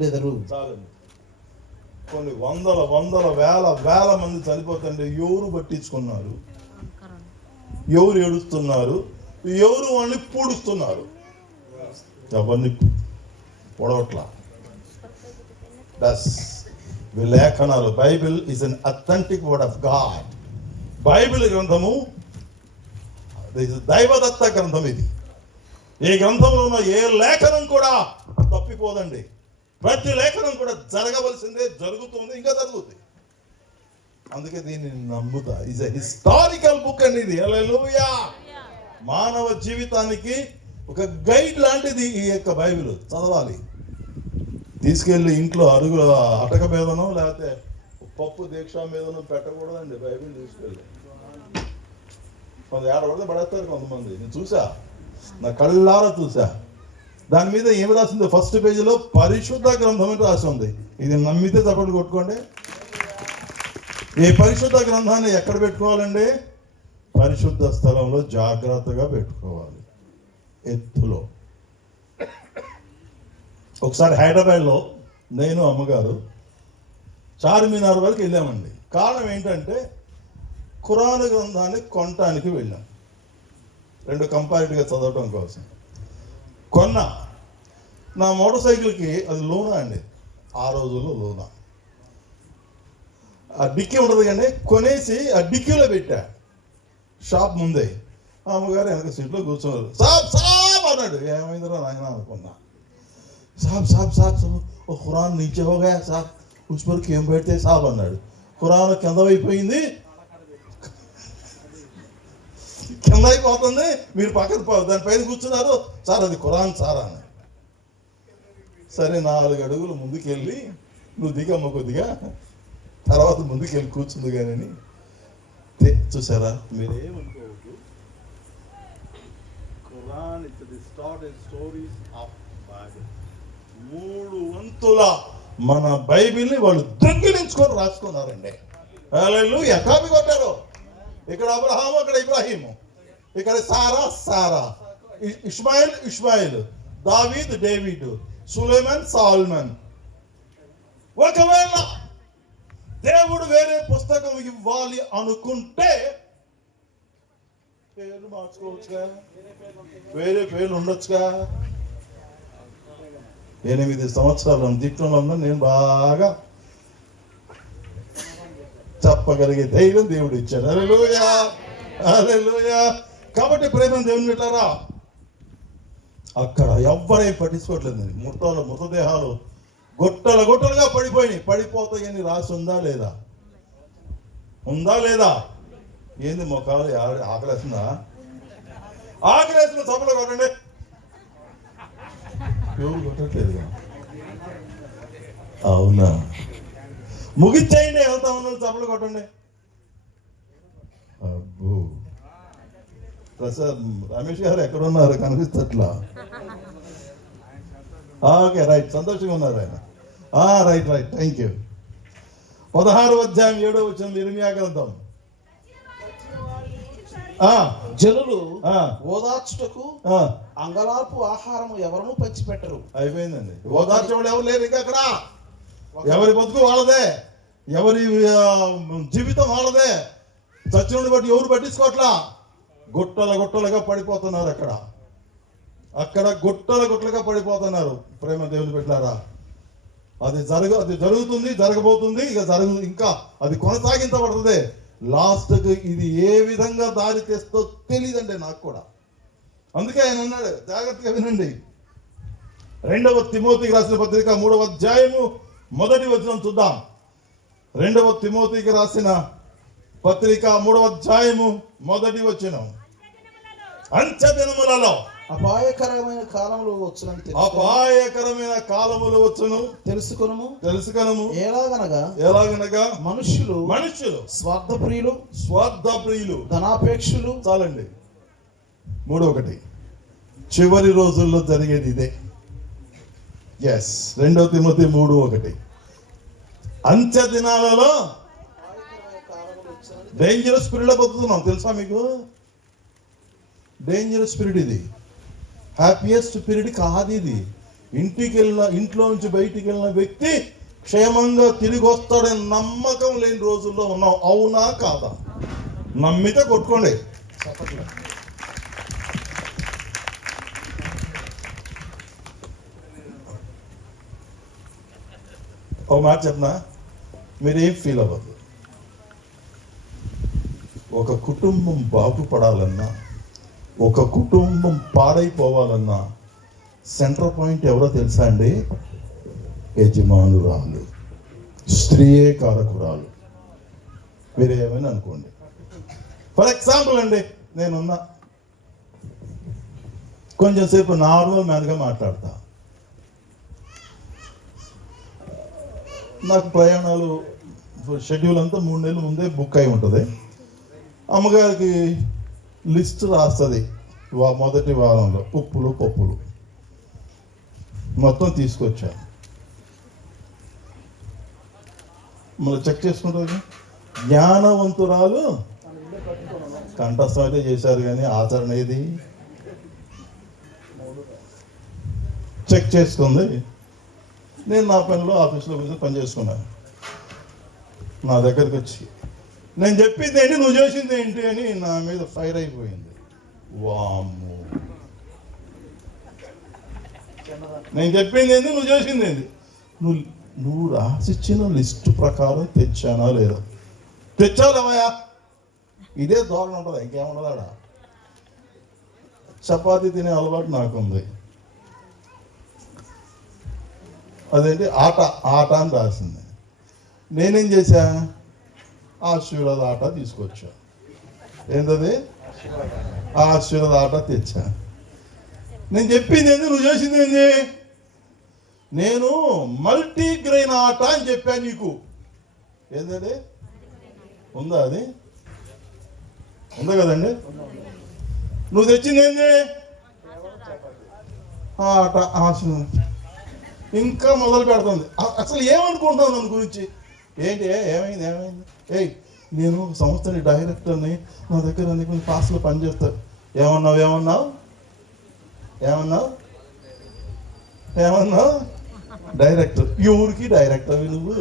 ఉండెదరు. చాలండి. కొన్ని వందల వేల మంది చనిపోతుంటే ఎవరు పట్టించుకున్నారు? ఎవరు ఏడుస్తున్నారు? ఎవరు వాళ్ళని పూడుస్తున్నారు? ఎవరిని పొడవట్లా. లేఖనాలు, Bible is an authentic word of God. Bible గ్రంథము దైవదత్త గ్రంథం. ఇది ఈ గ్రంథంలో ఉన్న ఏ లేఖనం కూడా తప్పిపోదండి. ప్రతి లేఖనం కూడా జరగవలసిందే, జరుగుతుంది, ఇంకా జరుగుతుంది. అందుకే దీన్ని నమ్ముతా. ఇస్ ఎ హిస్టారికల్ బుక్ అండి ఇది. హల్లెలూయా. మానవ జీవితానికి ఒక గైడ్ లాంటిది ఈ యొక్క బైబిల్. చదవాలి. తీసుకెళ్ళి ఇంట్లో అటక మీదనో లేకపోతే పప్పు దీక్ష మీదనో పెట్టకూడదండి బైబిల్ తీసుకెళ్ళి. కొంత ఏడబడితే పడేస్తారు కొంతమంది. నేను చూసా, నా కళ్ళారా చూసా. దాని మీద ఏమి రాసింది? ఫస్ట్ పేజీలో పరిశుద్ధ గ్రంథం అని రాసి ఉంది. ఇది నమ్మితే తప్పటి కొట్టుకోండి. ఈ పరిశుద్ధ గ్రంథాన్ని ఎక్కడ పెట్టుకోవాలండి? పరిశుద్ధ స్థలంలో జాగ్రత్తగా పెట్టుకోవాలి, ఎత్తులో. ఒకసారి హైదరాబాద్లో నేను అమ్మగారు చార్మినార్ వరకు వెళ్ళామండి. కారణం ఏంటంటే ఖురాన్ గ్రంథాన్ని కొనటానికి వెళ్ళాం, 2 కంపారిటివ్గా చదవటం కోసం. కొన్నా. నా మోటార్ సైకిల్కి అది లోనా అండి, ఆ రోజుల్లో లోనా. ఆ డిక్కీ ఉంటుంది కానీ కొనేసి ఆ డిక్కీలో పెట్టా షాప్ ముందే. అమ్మగారు వెనక సీట్లో కూర్చున్నారు. సాబ్ అన్నాడు. ఏమైందిరా నాయన అనుకున్నా. సాబ్ ఓ ఖురాన్ నీచే హో గయా సాబ్, ఉస్ పర్ క్యోं बैठते సాబ్ అన్నాడు. ఖురాన్ కింద అయిపోయింది, కింద అయిపోతుంది, మీరు పక్కన దానిపైన కూర్చున్నారు. సార్ అది ఖురాన్ సార్ అన్నాడు. సరే 4 అడుగులు ముందుకెళ్ళి, నువ్వు దిగమ్మ కొద్దిగా, తర్వాత ముందుకెళ్ళి కూర్చుంది కానీ. చూసారా, మీరేమనుకోవద్దు. Quran is the stories of Bible. 3 వంతుల మన బైబిల్ని వాళ్ళు దొంగిలించుకొని రాసుకున్నారండి. హల్లెలూయా. కాపీ కొట్టారు. ఇక్కడ అబ్రహాము, అక్కడ ఇబ్రాహీము, ఇక్కడ సారా, ఇష్మాయిల్, డేవిడ్, సులైమాన్, సాల్మన్. ఒకవేళ దేవుడు వేరే పుస్తకం ఇవ్వాలి అనుకుంటే పేర్లు మార్చుకోవచ్చుగా, వేరే పేర్లు ఉండొచ్చుగా. 8 సంవత్సరాలు దీక్షలో నేను బాగా చెప్పగలిగే ధైర్యం దేవుడు ఇచ్చాడు. హల్లెలూయా, హల్లెలూయా. కాబట్టి ప్రేమ దేవుని పెట్టారా, అక్కడ ఎవ్వరేం పట్టించుకోవట్లేదు. మృతదేహాలు గొట్టలుగా పడిపోతాయని రాసి ఉందా లేదా? ఏంది మొక్కలు ఆకలేస్తుందా? ఆకలేసిన సభలో కొట్టండి. ఎవరు కొట్టట్లేదుగా? అవునా? ముగిచ్చేయండి. వెళ్తా ఉన్న సభలు కొట్టండి. అబ్బో, ప్రసాద్ రమేష్ గారు ఎక్కడున్నారు? కనిపిస్తట్లా. ఓకే, రైట్, సంతోషంగా ఉన్నారు ఆయన. Right, thank you. 16వ అధ్యాయం 7వ వచనం ఇర్మియా గ్రంథం. జనులు ఓదార్చుటకు అంగలార్పు ఆహారము ఎవరను పంచిపెట్టరు. అయిపోయిందండి. ఓదార్చే వాళ్ళు ఎవరు లేరు ఇంకా అక్కడ. ఎవరి బతుకు వాళ్ళదే, ఎవరి జీవితం వాళ్ళదే. చచ్చినోడిని బట్టి ఎవరు పట్టించుకోవట్లా. గుట్టలుగా పడిపోతున్నారు. అక్కడ గుట్టలుగా పడిపోతున్నారు. ప్రేమ దేవుని పెట్టారా, అది జరుగుతుంది, జరగబోతుంది, ఇంకా అది కొనసాగించబడుతుంది. లాస్ట్కి ఇది ఏ విధంగా దారి తెస్తో తెలియదండి నాకు కూడా. అందుకే ఆయన అన్నాడు, జాగ్రత్తగా వినండి. 2వ తిమోతికి రాసిన పత్రిక 3వ అధ్యాయము 1వ వచనం చూద్దాం. 2వ తిమోతికి రాసిన పత్రిక 3వ అధ్యాయము 1వ వచనం. అంత్య దినములలో అపాయకరమైన కాలములు వచ్చును తెలుసుకొనుము. ఎలాగనగా మనుష్యులు స్వార్థప్రియులు ధనాపేక్షులు. చాలండి. 3:1 చివరి రోజుల్లో జరిగేది ఇదే. 2 తిమోతి 3:1 అంత్య దినాలలో డేంజరస్ స్పిరిట్ లో బతుకుతున్నాం. తెలుసా మీకు? డేంజరస్ స్పిరిట్ ఇది. హ్యాపీయెస్ట్ పీరియడ్ కాదు ఇది. ఇంట్లో నుంచి బయటికి వెళ్ళిన వ్యక్తి క్షేమంగా తిరిగి వస్తాడని నమ్మకం లేని రోజుల్లో ఉన్నాం. అవునా కాదా? నమ్మితే కొట్టుకోండి. ఒక మాట చెప్పనా, మీరేం ఫీల్ అవ్వద్దు. ఒక కుటుంబం బాగుపడాలన్నా, ఒక కుటుంబం పాడైపోవాలన్నా సెంటర్ పాయింట్ ఎవరో తెలుసా అండి? యజమానురాలు, స్త్రీయే కారకురాలు. మీరు ఏమైనా అనుకోండి. ఫర్ ఎగ్జాంపుల్ అండి, నేనున్నా కొంచెం సేపు నార్మల్ మ్యాన్గా మాట్లాడతా. నాకు ప్రయాణాలు షెడ్యూల్ అంతా 3 నెలల ముందే బుక్ అయి ఉంటుంది. అమ్మగారికి లిస్ట్ రాస్తుంది మొదటి వారంలో, ఉప్పులు పప్పులు మొత్తం తీసుకొచ్చా. మళ్ళీ చెక్ చేసుకుంటుంది. జ్ఞానవంతురాలు కంఠస్థం అయితే చేశారు కానీ ఆచరణ ఏది? చెక్ చేసుకుంది. నేను నా పనిలో ఆఫీస్లో కూర్చొని పని చేసుకున్నాను. నా దగ్గరికి వచ్చి నేను చెప్పింది ఏంటి, నువ్వు చేసింది ఏంటి అని నా మీద ఫైర్ అయిపోయింది. వామ్మో, నేను చెప్పింది ఏంటి, నువ్వు చేసింది ఏంటి? నువ్వు రాసిచ్చిన లిస్టు ప్రకారం తెచ్చానా లేదా? తెచ్చావయ్యా. ఇదే ధోరణి ఉంటుంది, ఇంకేముండదా? చపాతీ తినే అలవాటు నాకుంది. అదేంటి ఆట అని రాసింది. నేనేం చేశా? ఆశీర్వాద ఆట తీసుకొచ్చా. ఏంటది? ఆశీర్వాద ఆట తెచ్చా. నేను చెప్పింది ఏంది, నువ్వు చేసింది ఏంది? నేను మల్టీగ్రెయిన్ ఆట అని చెప్పాను నీకు. ఏంటది? ఉందా? అది ఉందా కదండి? నువ్వు తెచ్చింది ఏంది? ఆట. ఆశీర్వాదం. ఇంకా మొదలు పెడుతుంది. అసలు ఏమనుకుంటున్నావు నన్ను గురించి? ఏంటి? ఏమైంది? నేను సంస్థని డైరెక్టర్ని, నా దగ్గర అన్ని కొన్ని క్లాసులో పనిచేస్తాను. ఏమన్నావు? డైరెక్టర్. ఎవరికి డైరెక్టర్ నువ్వు?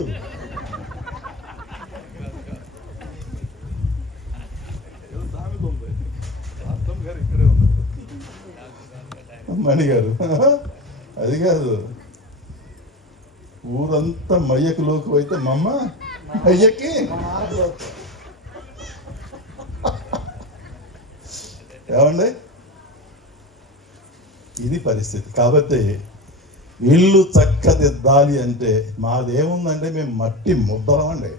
మణి గారు, అది కాదు. ఊరంతా మయ్యకి లోకు అయితే మమ్మ మయ్యకి ఏమండి? ఇది పరిస్థితి. కాబట్టి ఇల్లు చక్కదిద్దాలి అంటే మాదేముందంటే మేము మట్టి ముద్దలం అండి.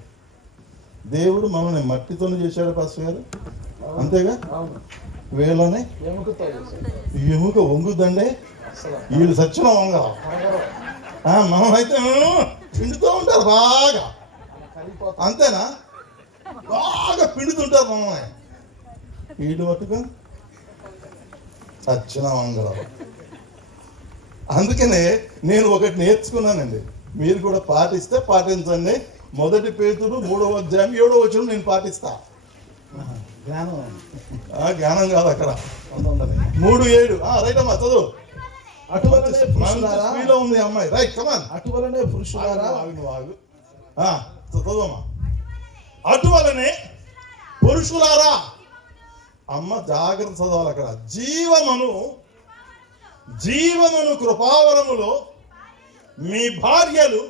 దేవుడు మనల్ని మట్టితోనే చేశాడు పాస్టర్ గారు, అంతేగా? వీళ్ళని ఎముక వంగుద్దండి, వీళ్ళు సచ్చిన వంగ. మనమైతే పిండుతూ ఉంటారు బాగా, అంతేనా? బాగా పిండుతుంటారు మనమే. వీళ్ళు మట్టుగా సచ్చిన వంగ. అందుకనే నేను ఒకటి నేర్చుకున్నానండి, మీరు కూడా పాటిస్తే పాటించండి. 1 పేతురు 3వ అధ్యాయం 7వ వచనం నేను పాటిస్తా. జ్ఞానం కాదు అక్కడ, 3:7. రైట్ అమ్మా, చదువు. అటువలనే ఉంది అమ్మాయి, రైట్ కమాన్. అటువలనే పురుషులారా, చదువమ్మా. అటువలనే పురుషులారా, అమ్మ జాగ్రత్త చదవాలి అక్కడ. జీవమును కృపావరములో మీ భార్యలు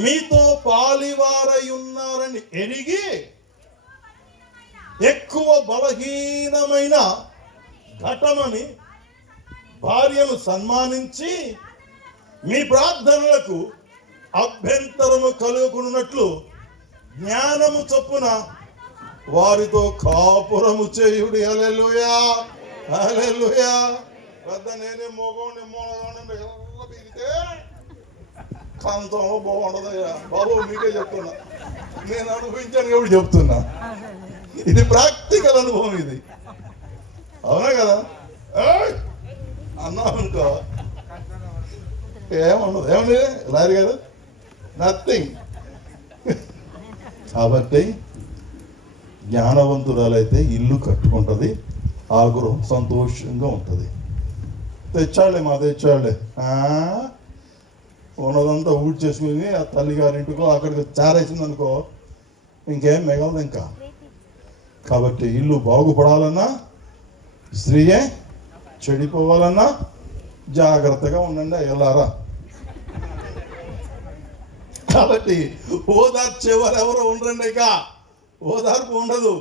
మీతో పాలివారై ఉన్నారని ఎరిగి ఎక్కువ బలహీనమైన ఘటమని భార్యను సన్మానించి మీ ప్రార్థనలకు అభ్యంతరము కలుగుకున్నట్లు జ్ఞానము చొప్పున వారితో కాపురము చేయుడి. హల్లెలూయా, హల్లెలూయా. పెద్ద నేనే మోగోండి పీరితే కాంతంలో బాగుండదయ్యా బాబు, మీకే చెప్తున్నా, నేను అనుభవించాను కాబట్టి చెప్తున్నా. ఇది ప్రాక్టికల్ అనుభవం, ఇది అవునా కదా? అన్నామనుకో ఏమన్నది, ఏమండి లారీ గారు? నథింగ్. కాబట్టి జ్ఞానవంతురాలైతే ఇల్లు కట్టుకుంటుంది, ఆ గృహం సంతోషంగా ఉంటుంది. తెచ్చాడులే ఉన్నదంతా ఊడ్ చేసుకుని ఆ తల్లిగారింటికో అక్కడికి చారేసింది అనుకో, ఇంకేం మిగలదు ఇంకా. కాబట్టి ఇల్లు బాగుపడాలన్నా, స్త్రీయే చెడిపోవాలన్నా జాగ్రత్తగా ఉండండి అయ్యలారా. కాబట్టి ఓదార్చేవారు ఎవరో ఉండరండి, ఇక ఓదార్పు ఉండదు.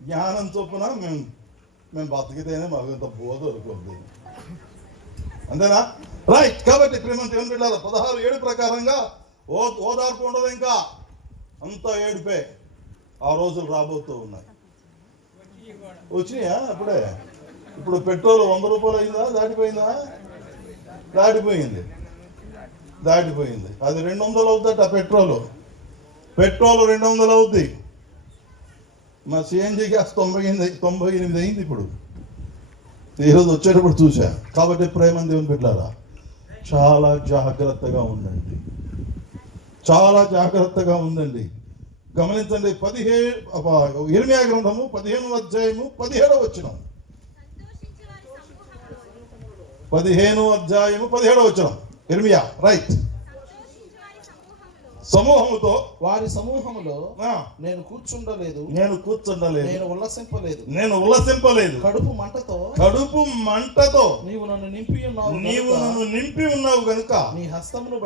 జ్ఞానం చొప్పున మేము బతికితేనే మాకు ఇంత బోధ దొరుకుతుంది, అంతేనా? రైట్. కాబట్టి ప్రేమ దేవుని బిడ్డలారా, 16:7 ప్రకారంగా ఓదార్పు ఉండదు, ఇంకా అంతా ఏడిపే. ఆ రోజులు రాబోతూ ఉన్నాయి. వచ్చినాయా అప్పుడే? ఇప్పుడు పెట్రోల్ 100 రూపాయలు అయిందా? దాటిపోయింది. అది 200 అవుద్దట. పెట్రోల్ 200 అవుద్ది. మా సిఎన్జి గ్యాస్ 98 అయింది ఇప్పుడు. ఈరోజు వచ్చేటప్పుడు చూసా. కాబట్టి ప్రేమ దేవుని బిడ్డలారా, చాలా జాగ్రత్తగా ఉండండి. గమనించండి. ఇర్మియా గ్రంథము 15వ అధ్యాయము 17వ వచనం. 15వ అధ్యాయము 17వ వచనం ఇర్మియా. రైట్. సమూహముతో, వారి సమూహములో నేను కూర్చుండలేదు, నేను ఉల్లసింపలేదు. కడుపు మంటతో నీవు నన్ను నింపి ఉన్నావు గనుక నీ హస్తమును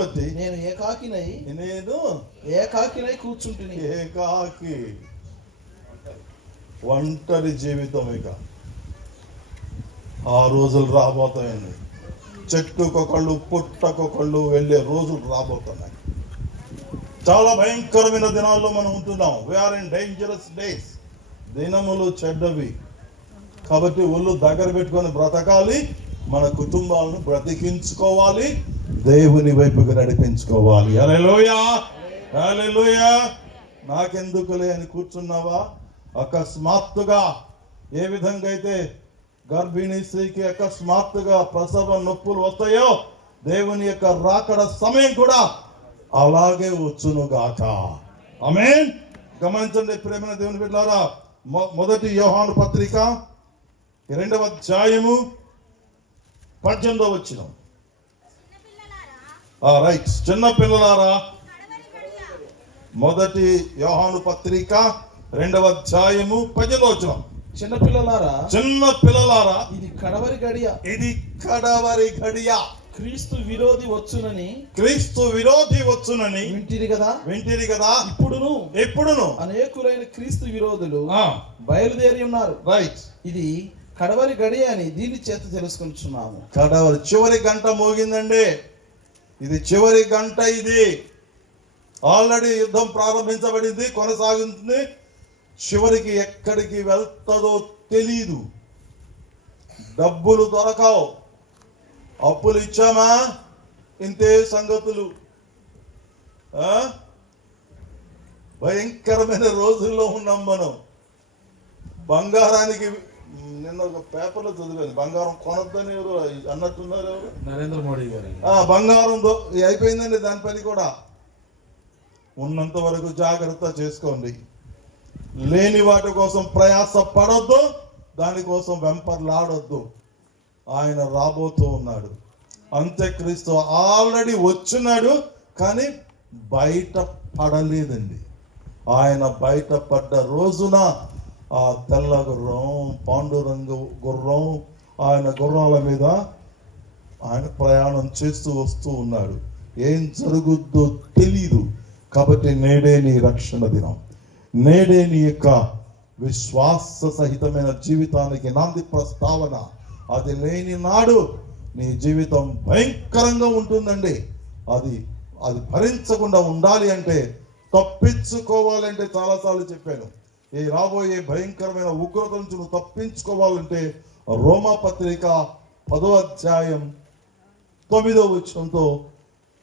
బట్టి నేను ఏకాకినై కూర్చుంటుని. ఏకాకి, ఒంటరి జీవితం. ఇక ఆ రోజులు రాబోతాయండి. చెట్టుకొకళ్ళు పుట్టకొకళ్ళు వెళ్ళే రోజులు రాబోతున్నాయి. చాలా భయంకరమైన దినాల్లో మనం ఉంటున్నాం. We are in dangerous days. దినములు చెడ్డవి. కాబట్టి ఒళ్ళు దగ్గర పెట్టుకొని బ్రతకాలి. మన కుటుంబాలను బ్రతికించుకోవాలి, దేవుని వైపుకి నడిపించుకోవాలి. హల్లెలూయా. నాకెందుకులే అని కూర్చున్నావా? అకస్మాత్తుగా ఏ విధంగా అయితే గర్భిణీ స్త్రీకి అకస్మాత్తుగా ప్రసవ నొప్పులు వస్తాయో, దేవుని యొక్క రాకడ సమయం కూడా అలాగే వచ్చునుగాక. ఆమేన్. గమనించండి ప్రేమ దేవుని బిడ్డలారా, మొదటి యోహాను పత్రిక 2వ అధ్యాయము 18వ వచనం. రైట్. చిన్న పిల్లలారా, మొదటి యోహాను పత్రిక 2వ అధ్యాయము 18వ వచనం. చిన్న పిల్లలారా, ఇది కడవరి గడియ. క్రీస్తు విరోధి వచ్చునని వింటిరి కదా. ఇప్పుడును అనేకులైన క్రీస్తు విరోధులు బయలుదేరి ఉన్నారు. రైట్. ఇది కడవరి గడియ అని దీని చేత తెలుసుకుంటున్నాము. చివరి గంట మోగిందండి. ఇది చివరి గంట. ఇది ఆల్రెడీ యుద్ధం ప్రారంభించబడింది, కొనసాగుతుంది. చివరికి ఎక్కడికి వెళ్తుందో తెలీదు. డబ్బులు దొరకవు. అప్పులు ఇచ్చామా, ఇంతే సంగతులు. భయంకరమైన రోజుల్లో ఉన్నాం మనం. బంగారానికి నిన్న ఒక పేపర్లో చదివాను, బంగారం కొనొద్దని ఎవరు అన్నట్టున్నారు. ఎవరు? నరేంద్ర మోడీ గారు. బంగారం అయిపోయిందండి దాని పని కూడా. ఉన్నంత వరకు జాగ్రత్త చేసుకోండి. లేని వాటి కోసం ప్రయాస పడొద్దు, దానికోసం వెంపర్లాడొద్దు. ఆయన రాబోతూ ఉన్నాడు. అంత్యక్రీస్తు ఆల్రెడీ వచ్చున్నాడు, కానీ బయట పడలేదండి. ఆయన బయటపడ్డ రోజున ఆ తెల్ల గుర్రం, పాండురంగు గుర్రం, ఆయన గుర్రాల మీద ఆయన ప్రయాణం చేస్తూ వస్తూ ఉన్నాడు. ఏం జరుగుద్దో తెలీదు. కాబట్టి నేడే నీ రక్షణ దినం. నేడే నీ యొక్క విశ్వాస సహితమైన జీవితానికి నాంది ప్రస్తావన. అది లేని నాడు నీ జీవితం భయంకరంగా ఉంటుందండి. అది భరించకుండా ఉండాలి అంటే, తప్పించుకోవాలంటే, చాలాసార్లు చెప్పాను, ఈ రాబోయే భయంకరమైన ఉగ్రత నుంచి నువ్వు తప్పించుకోవాలంటే రోమా పత్రిక 10వ అధ్యాయం 9వ వచనంతో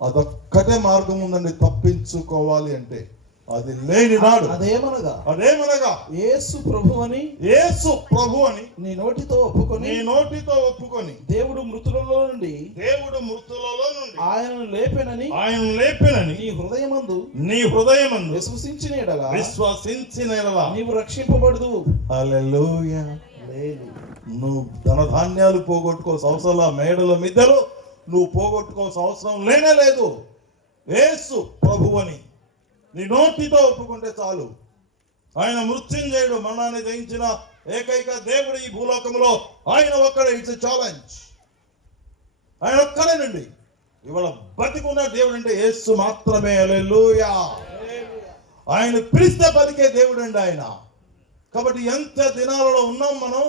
అదొక్కటే మార్గం ఉందండి తప్పించుకోవాలి అంటే. అది లేని నాడు అదేమనగా యేసు ప్రభువని నీ నోటితో ఒప్పుకొని దేవుడు మృతులలో నుండి ఆయనను లేపెనని నీ హృదయమందు విశ్వసించిన ఎడల నీవు రక్షింపబడుదువు. హల్లెలూయా. నువ్వు ధనధాన్యాలు పోగొట్టుకోవాల్సిన అవసరం, మేడల మిద్దెలు నువ్వు పోగొట్టుకోవాల్సిన అవసరం లేనే లేదు. యేసు ప్రభువని నీ నోటితో ఒప్పుకుంటే చాలు. ఆయన మృత్యుంజయుడు, మరణాన్ని జయించిన ఏకైక దేవుడు ఈ భూలోకంలో ఆయన ఒక్కడే. It's a challenge. ఆయన ఒక్కడేనండి ఇవాళ బతికున్న దేవుడు అంటే యేసు మాత్రమే. హల్లెలూయా. ఆయన పిలిస్తే పలికే దేవుడు అండి ఆయన. కాబట్టి ఎంత దినాలలో ఉన్నాం మనం,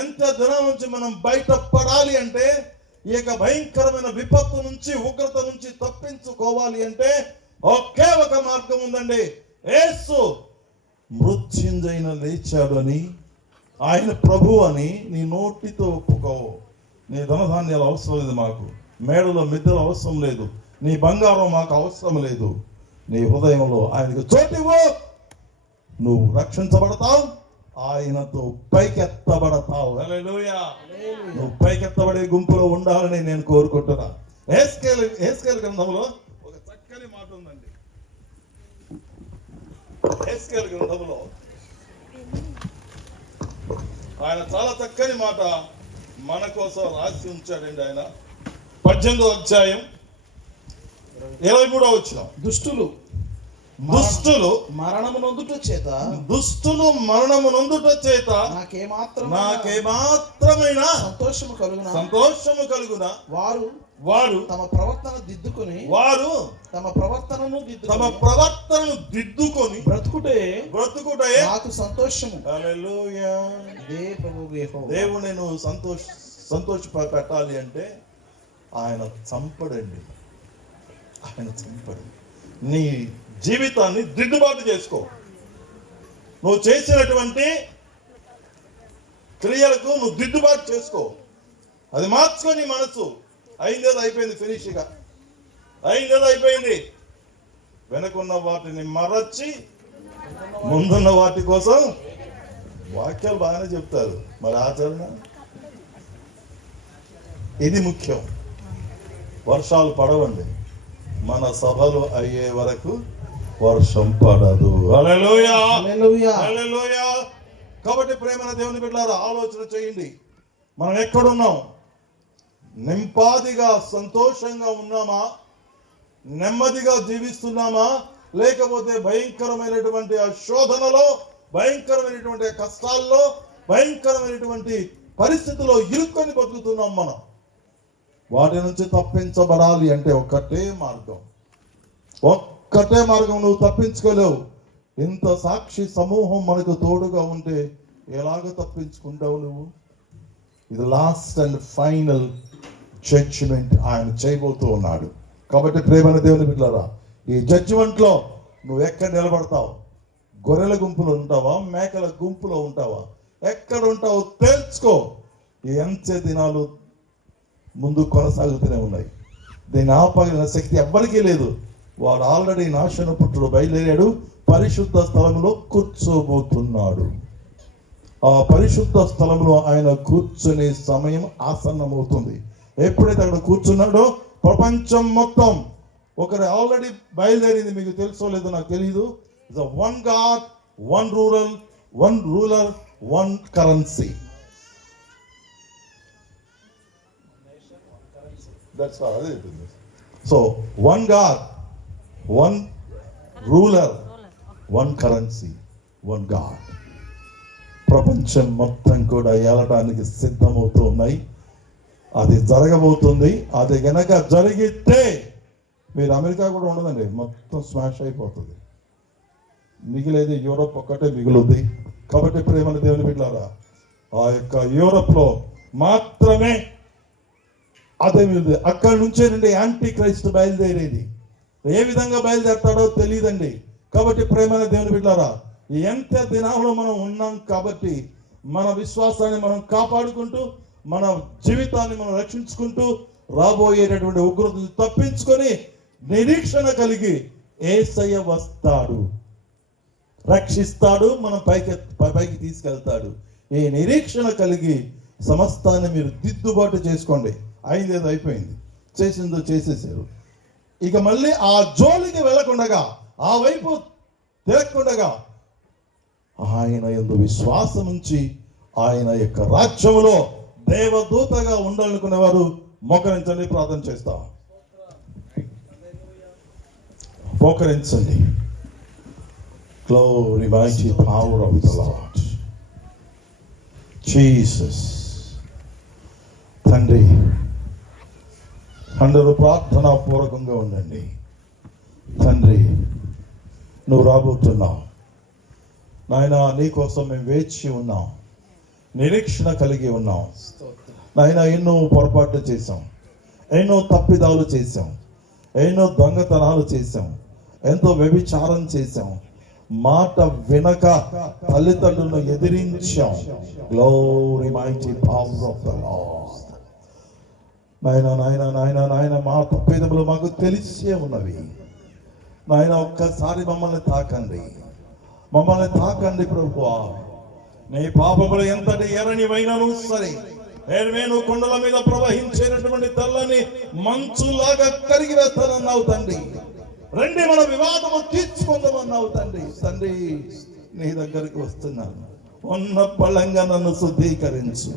ఎంత దినం నుంచి మనం బయటపడాలి అంటే, ఈ యొక్క భయంకరమైన విపత్తు నుంచి, ఉగ్రత నుంచి తప్పించుకోవాలి అంటే ఒకే ఒక మార్గం ఉందండి. యేసు మృత్యుంజయున లేచాడు అని, ఆయన ప్రభు అని నీ నోటితో ఒప్పుకో. నీ ధనధాన్యాలు అవసరం లేదు మాకు, మేడలో మిద్దెలు అవసరం లేదు, నీ బంగారం మాకు అవసరం లేదు. నీ హృదయంలో ఆయనకు చోటివ్వు, నువ్వు రక్షించబడతావు, ఆయనతో పైకెత్తబడతావు. హల్లెలూయా. నువ్వు పైకెత్తబడే గుంపులో ఉండాలని నేను కోరుకుంటున్నా. యెహెజ్కేలు గ్రంథంలో ఒక చక్కని మాట ఉందండి. యెహెజ్కేలు గ్రంథంలో ఆయన చాలా చక్కని మాట మన కోసం రాసి ఉంచాడండి. ఆయన 18వ అధ్యాయం 23వ వచనం. దుష్టులు మరణము నొందుట చేత నాకేమాత్రమైన సంతోషము కలుగున వారు తమ ప్రవర్తనను దిద్దుకొని బ్రతుకుటే నాకు సంతోషము. హల్లెలూయా. దేవుని నువ్వు సంతోష పెట్టాలి అంటే ఆయన చంపడండి. ఆయన చంపడు. నీ జీవితాన్ని దిద్దుబాటు చేసుకో. నువ్వు చేసినటువంటి క్రియలకు నువ్వు దిద్దుబాటు చేసుకో. అది మార్చుకొని మనసు. అయిందేదో అయిపోయింది, ఫినిష్గా అయిందేదో అయిపోయింది. వెనకున్న వాటిని మరచి ముందున్న వాటి కోసం వాక్యాలు బాగానే చెప్తారు, మరి ఆచరణ ఇది ముఖ్యం. వర్షాలు పడవండి, మన సభలు అయ్యే వరకు వర్షం పడదు. హల్లెలూయా. హల్లెలూయా. కాబట్టి ప్రేమన దేవుని బిడ్డలారా, ఆలోచన చేయండి. మనం ఎక్కడున్నాం? నింపాదిగా సంతోషంగా ఉన్నామా? నెమ్మదిగా జీవిస్తున్నామా? లేకపోతే భయంకరమైనటువంటి ఆ శోధనలో, భయంకరమైనటువంటి కష్టాల్లో, భయంకరమైనటువంటి పరిస్థితుల్లో ఇరుక్కొని బతుకుతున్నాం మనం? వాటి నుంచి తప్పించబడాలి అంటే ఒక్కటే మార్గం. నువ్వు తప్పించుకోలేవు. ఇంత సాక్షి సమూహం మనకు తోడుగా ఉంటే ఎలాగ తప్పించుకుంటావు నువ్వు? ఇది లాస్ట్ అండ్ ఫైనల్ జడ్జిమెంట్ ఆయన చేయబోతూ ఉన్నాడు. కాబట్టి ప్రేమైన దేవుని బిడ్డలారా, ఈ జడ్జిమెంట్ లో నువ్వు ఎక్కడ నిలబడతావు? గొర్రెల గుంపులో ఉంటావా? మేకల గుంపులో ఉంటావా? ఎక్కడ ఉంటావు తెలుసుకో. ఈ అంత్య దినాలు ముందు కొనసాగుతూనే ఉన్నాయి. దీన్ని ఆపగలిగిన శక్తి ఎవ్వరికీ లేదు. వాడు ఆల్రెడీ నాశన పుట్టుడు బయలుదేరాడు, పరిశుద్ధ స్థలంలో కూర్చోబోతున్నాడు. ఆ పరిశుద్ధ స్థలంలో ఆయన కూర్చునే సమయం ఆసన్నమవుతుంది. ఎప్పుడైతే అక్కడ కూర్చున్నాడో ప్రపంచం మొత్తం ఒకరు ఆల్రెడీ బయలుదేరింది. మీకు తెలుసో లేదో నాకు తెలియదు. One God, one ruler, one currency. That's all. So, one God, one ruler, one currency, one God. ప్రపంచం మొత్తం కూడా ఏలటానికి సిద్ధమవుతూ ఉన్నాయి. అది జరగబోతుంది. అది గనక జరిగితే మీరు అమెరికా కూడా ఉండదండి, మొత్తం స్మాష్ అయిపోతుంది. మిగిలేది యూరోప్ ఒక్కటే మిగులుద్ది. కాబట్టి ప్రేమల దేవుని బిడ్డలారా, ఆ యొక్క యూరోప్లో మాత్రమే అదే మీద అక్కడి నుంచే నుండి యాంటీ క్రైస్ట్ బయలుదేరేది. ఏ విధంగా బయలుదేరతాడో తెలియదండి. కాబట్టి ప్రేమైన దేవుని బిడ్డలారా, ఎంత దినాల్లో మనం ఉన్నాం కాబట్టి మన విశ్వాసాన్ని మనం కాపాడుకుంటూ, మన జీవితాన్ని మనం రక్షించుకుంటూ, రాబోయేటటువంటి ఉగ్రతను తప్పించుకొని నిరీక్షణ కలిగి యేసయ్య వస్తాడు, రక్షిస్తాడు, మనం పైకి తీసుకెళ్తాడు. ఈ నిరీక్షణ కలిగి సమస్తాన్ని మీరు దిద్దుబాటు చేసుకోండి. అయిందేదో అయిపోయింది, చేసిందో చేసేసారు. ఇక మళ్ళీ ఆ జోలికి వెళ్ళకుండగా, ఆ వైపు తిరగకుండగా ఆయన యందు విశ్వాసం ఉంచి ఆయన యొక్క రాజ్యములో దేవదూతగా ఉండాలనుకునే వారు మోకరించండి, ప్రార్థన చేస్తాం. మోకరించండి. Glory, mighty power of the Lord. Jesus. తండ్రి, అందరూ ప్రార్థనా పూర్వకంగా ఉండండి. తండ్రి, నువ్వు రాబోతున్నావు నాయన. నీకోసం మేము వేచి ఉన్నాం, నిరీక్షణ కలిగి ఉన్నాం నాయన. ఎన్నో పొరపాట్లు చేశాం, ఎన్నో తప్పిదాలు చేశాం, ఎన్నో దొంగతనాలు చేశాం, ఎంతో వ్యభిచారం చేశాం, మాట వినక తల్లిదండ్రులను ఎదిరించాం. Glory mighty power of the lord. నాయన నాయన నాయన నాయన మా తప్పిదములు మాకు తెలిసే ఉన్నవి నాయన. ఒక్కసారి మమ్మల్ని తాకండి, మమ్మల్ని తాకండి ప్రభువా. నీ పాపములు ఎంతటి ఎర్రనివైనను సరే, ఎర్వేను కొండల మీద ప్రవహించేటటువంటి తెల్లని మంచులాగా కరిగి వేస్తానన్నావు తండ్రి. రండి మన వివాదము తీర్చుకుందామన్నావు తండ్రి. తండ్రి, నీ దగ్గరికి వస్తున్నాను. ఉన్న పళంగా నన్ను శుద్ధీకరించు,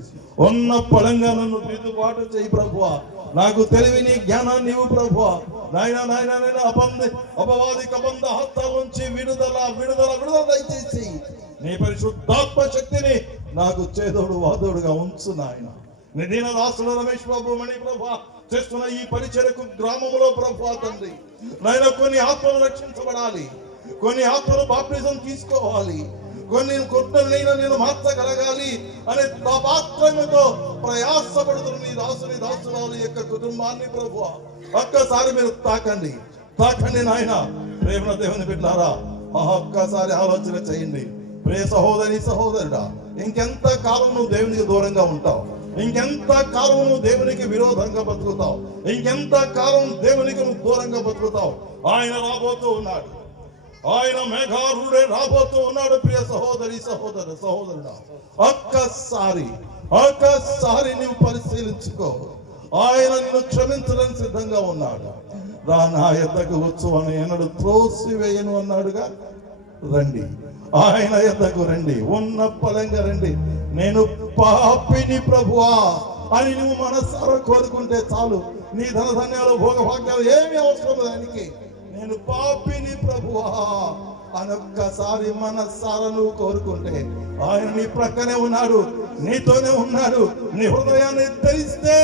ఉన్న పళంగా నన్ను దిద్దుబాటు చేయి ప్రభువా. నాకు తెలివిని జ్ఞానాన్ని ఇవ్వు ప్రభువా. నాయన నాయన నాయన అపవాది కబంధ హస్తాల నుంచి విడుదల విడుదల విడుదల దయచేసి నీ పరిశుద్ధాత్మ శక్తిని నాకు చేదోడు వాదోడుగా ఉంచు నాయన. నీ దీన దాసుల రమేష్ బాబు మణి ప్రభా చేస్తున్న ఈ పరిచర్యకు గ్రామంలో ప్రభా తండ్రి నాయన, కొన్ని ఆత్మలు రక్షించబడాలి, కొన్ని ఆత్మలు బాప్టిజం తీసుకోవాలి, కొన్ని కొట్టనైనా నేను మార్చగలగాలి అనే తాపాత్రముతో ప్రయాసపడుతున్న నీ దాసుని దాసురాలు యొక్క కుటుంబాన్ని ప్రభువా ఒక్కసారి మీరు తాకండి, తాకండి నాయన. ప్రేమ దేవుని బిడ్డలారా, ఒక్కసారి ఆలోచన చేయండి. ప్రియ సహోదరి సహోదరుడా, ఇంకెంత కాలం నువ్వు దేవునికి దూరంగా ఉంటావు? ఇంకెంత కాలం నువ్వు దేవునికి విరోధంగా బతుకుతావు? ఇంకెంత కాలం దేవునికి నువ్వు దూరంగా బతుకుతావు? ఆయన రాబోతూ ఉన్నాడు, ఆయన మేఘారుడే రాబోతూ ఉన్నాడు. ప్రియ సహోదరి సహోదరుడా, ఒక్కసారి నువ్వు పరిశీలించుకో. ఆయన నిన్ను క్షమించడానికి సిద్ధంగా ఉన్నాడు. రా నా యొద్దకు వచ్చు అని ఎన్నడు త్రోసివేయను అన్నాడుగా. రండి, ఆయన యొద్దకు రండి, ఉన్న పలంగా రండి. నేను పాపిని ప్రభువా అని నువ్వు మనసారా కోరుకుంటే చాలు. నీ ధనధాన్యాలు భోగభాగ్యాలు ఏమీ అవసరం దానికి. నేను పాపిని ప్రభువా అని ఒక్కసారి మనసారా నువ్వు కోరుకుంటే ఆయన నీ ప్రక్కనే ఉన్నాడు, నీతోనే ఉన్నాడు. నీ హృదయాన్ని తెరిస్తే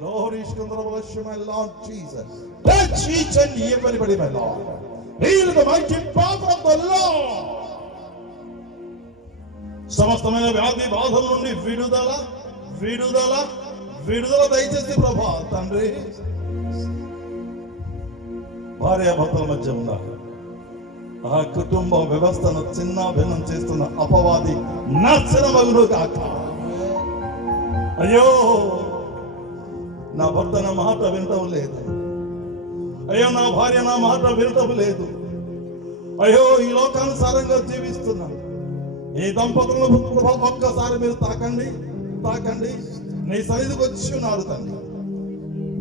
Lord is going to bless you, my Lord Jesus. Touch each and everybody, my Lord. Heal the mighty power of the Lord. సమస్తమైన వ్యాధి బాధల నుండి విడుదల విడుదల విడుదల దయచేసి ప్రభా తండ్రి. భార్యాభర్తల మధ్య ఉన్న ఆ కుటుంబ వ్యవస్థను చిన్న భిన్నం చేస్తున్న అపవాది నాశనమగును గాక. అయ్యో, నా భర్త నా మాట వినటం లేదు, అయ్యో నా భార్య నా మాట వినటం లేదు, అయ్యో ఈ లోకానుసారంగా జీవిస్తున్నాను. ఈ దంపతులను ఒక్కసారి మీరు తాకండి, తాకండి. నీ సన్నిధికి వచ్చి ఉన్నారు తండ్రి,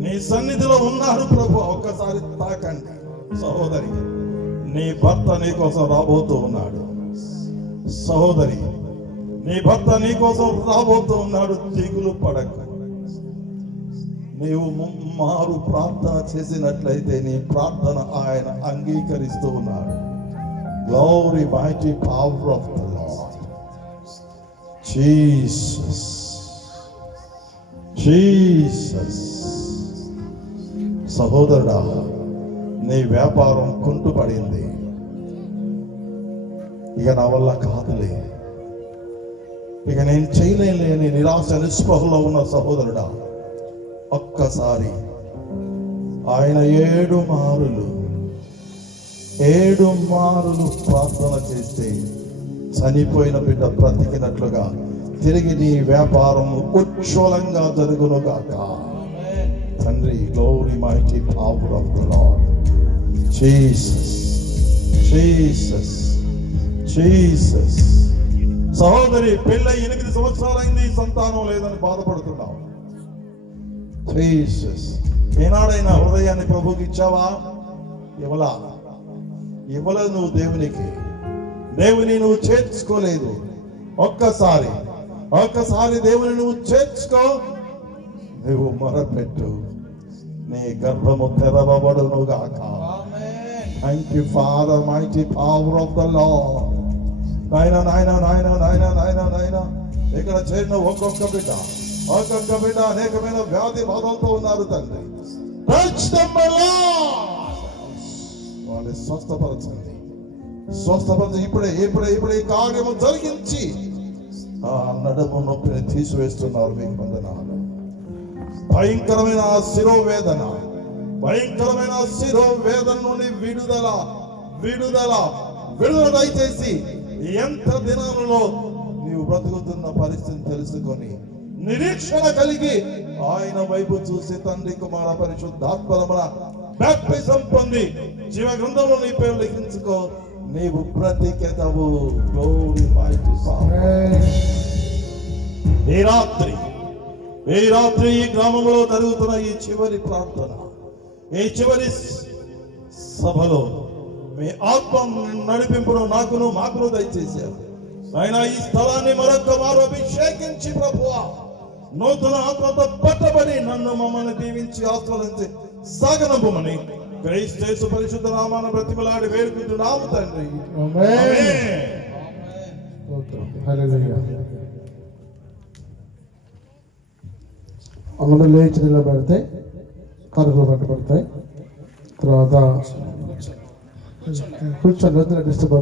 నీ సన్నిధిలో ఉన్నారు ప్రభు. ఒక్కసారి తాకండి. సహోదరి, నీ భర్త నీ కోసం రాబోతూ ఉన్నాడు. సహోదరి, నీ భర్త నీ కోసం రాబోతూ ఉన్నాడు. దిగులు పడకు. నీవు మారు ప్రార్థన చేసినట్లయితే నీ ప్రార్థన ఆయన అంగీకరిస్తూ ఉన్నాడు. Glory, mighty power of the Lord. Jesus. Jesus. సహోదరుడా, నీ వ్యాపారం కుంటుపడింది, ఇక నా వల్ల కాదులే, ఇక నేను చేయలేనులే అని నిరాశ నిస్పృహలో ఉన్న సహోదరుడా, ఒక్కసారి ఆయన 7 మారులు ప్రార్థన చేస్తే చనిపోయిన బిడ్డ బ్రతికినట్లుగా తిరిగి నీ వ్యాపారం ఉజ్వలంగా జరుగునుగాక. తండ్రి, glory mighty power of the lord. Jesus, Jesus, Jesus. సహోదరి, పెళ్ళై 8 సంవత్సరాలైంది, సంతానం లేదని బాధపడుతున్నావు. జీసస్. ఏనాడైనా హృదయాన్ని ప్రభుకి ఇచ్చావా? ఇవ్వలేదు. నువ్వు దేవుని నువ్వు చేర్చుకోలేదు. ఒక్కసారి దేవుని నువ్వు చేర్చుకో, నువ్వు మొరపెట్టు, నీ గర్భము తెరవబడును గాక. Thank you father, mighty power of the lord. నాయన ఇక్కడ చేరిన ఒక్కొక్క బిడ్డ అనేకమైన వ్యాధి బాధలతో ఉన్నారు తండ్రి. వాళ్ళు స్వస్థపరచండి. ఇప్పుడే ఈ కార్యము జరిగించి ఆ నడుము నొప్పిని తీసివేస్తున్నారు. మీకు వందనాలు. భయంకరమైన శిరోవేదన నుండి విడుదల దయచేసి ఎంత దినాలలో నీవు బ్రతుకుతున్న పరిస్థితిని తెలుసుకొని నిరీక్షణ కలిగి ఆయన వైపు చూసి తండ్రి కుమార పరిశుద్ధాత్మల బాప్టిజం పొంది జీవ గ్రంథంలో నీ పేరు లిఖించుకో. నీవు బ్రతికెదవు. ఈ రాత్రి ఈ గ్రామంలో జరుగుతున్న ఈ చివరి ప్రార్థన, ఈ చివరి సభలో మీ ఆత్మ నడిపింపును మాకును దయచేశారు. ఆయన ఈ స్థలాన్ని మరొక వారు అభిషేకించి ప్రభువా నూతన ఆత్మతో పట్టబడి నన్ను మమ్మల్ని దీవించి ఆస్వాదించి సాగనంపమని క్రీస్తు పరిశుద్ధ నామాన బ్రతిమలాడి వేడుకుంటున్నాము తండ్రి. అందరూ లేచి నిలబడితే కరువులు పట్టబడతాయి. తర్వాత కూర్చొని డిస్టర్బ్